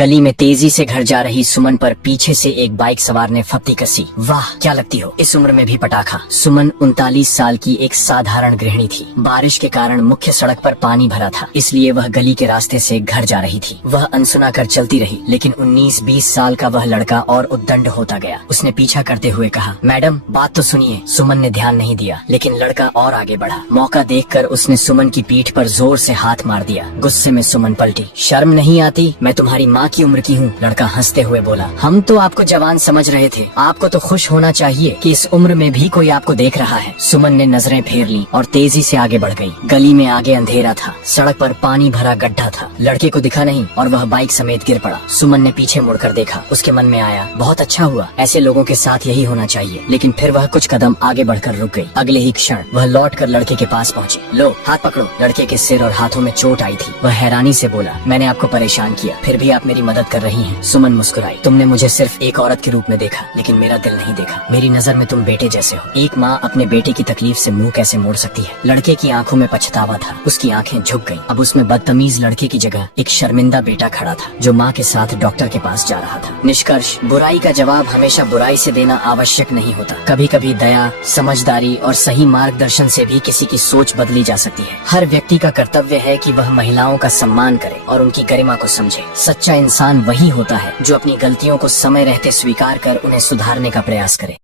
गली में तेजी से घर जा रही सुमन पर पीछे से एक बाइक सवार ने फप्ती कसी। वाह क्या लगती हो, इस उम्र में भी पटाखा। सुमन 39 साल की एक साधारण गृहिणी थी। बारिश के कारण मुख्य सड़क पर पानी भरा था, इसलिए वह गली के रास्ते से घर जा रही थी। वह अनसुना कर चलती रही, लेकिन 19-20 साल का वह लड़का और उद्दंड होता गया। उसने पीछा करते हुए कहा, मैडम बात तो सुनिए। सुमन ने ध्यान नहीं दिया, लेकिन लड़का और आगे बढ़ा। मौका देखकर उसने सुमन की पीठ पर जोर से हाथ मार दिया। गुस्से में सुमन पलटी। शर्म नहीं आती, मैं तुम्हारी माँ की उम्र की हूँ। लड़का हंसते हुए बोला, हम तो आपको जवान समझ रहे थे, आपको तो खुश होना चाहिए कि इस उम्र में भी कोई आपको देख रहा है। सुमन ने नजरें फेर ली और तेजी से आगे बढ़ गई। गली में आगे अंधेरा था, सड़क पर पानी भरा गड्ढा था। लड़के को दिखा नहीं और वह बाइक समेत गिर पड़ा। सुमन ने पीछे मुड़कर देखा। उसके मन में आया, बहुत अच्छा हुआ, ऐसे लोगों के साथ यही होना चाहिए। लेकिन फिर वह कुछ कदम आगे बढ़कर रुक गई। अगले ही क्षण वह लौटकर लड़के के पास पहुंची। लो हाथ पकड़ो। लड़के के सिर और हाथों में चोट आई थी। वह हैरानी से बोला, मैंने आपको परेशान किया, फिर भी आप मेरी मदद कर रही हैं। सुमन मुस्कुराई। तुमने मुझे सिर्फ एक औरत के रूप में देखा, लेकिन मेरा दिल नहीं देखा। मेरी नजर में तुम बेटे जैसे हो। एक माँ अपने बेटे की तकलीफ से मुंह कैसे मोड़ सकती है। लड़के की आंखों में पछतावा था। उसकी आंखें झुक गईं। अब उसमें बदतमीज लड़के की जगह एक शर्मिंदा बेटा खड़ा था, जो माँ के साथ डॉक्टर के पास जा रहा था। निष्कर्ष, बुराई का जवाब हमेशा बुराई से देना आवश्यक नहीं होता। कभी कभी दया, समझदारी और सही मार्गदर्शन से भी किसी की सोच बदली जा सकती है। हर व्यक्ति का कर्तव्य है कि वह महिलाओं का सम्मान करे और उनकी गरिमा को समझे। सच्चा इंसान वही होता है जो अपनी गलतियों को समय रहते स्वीकार कर उन्हें सुधारने का प्रयास करे।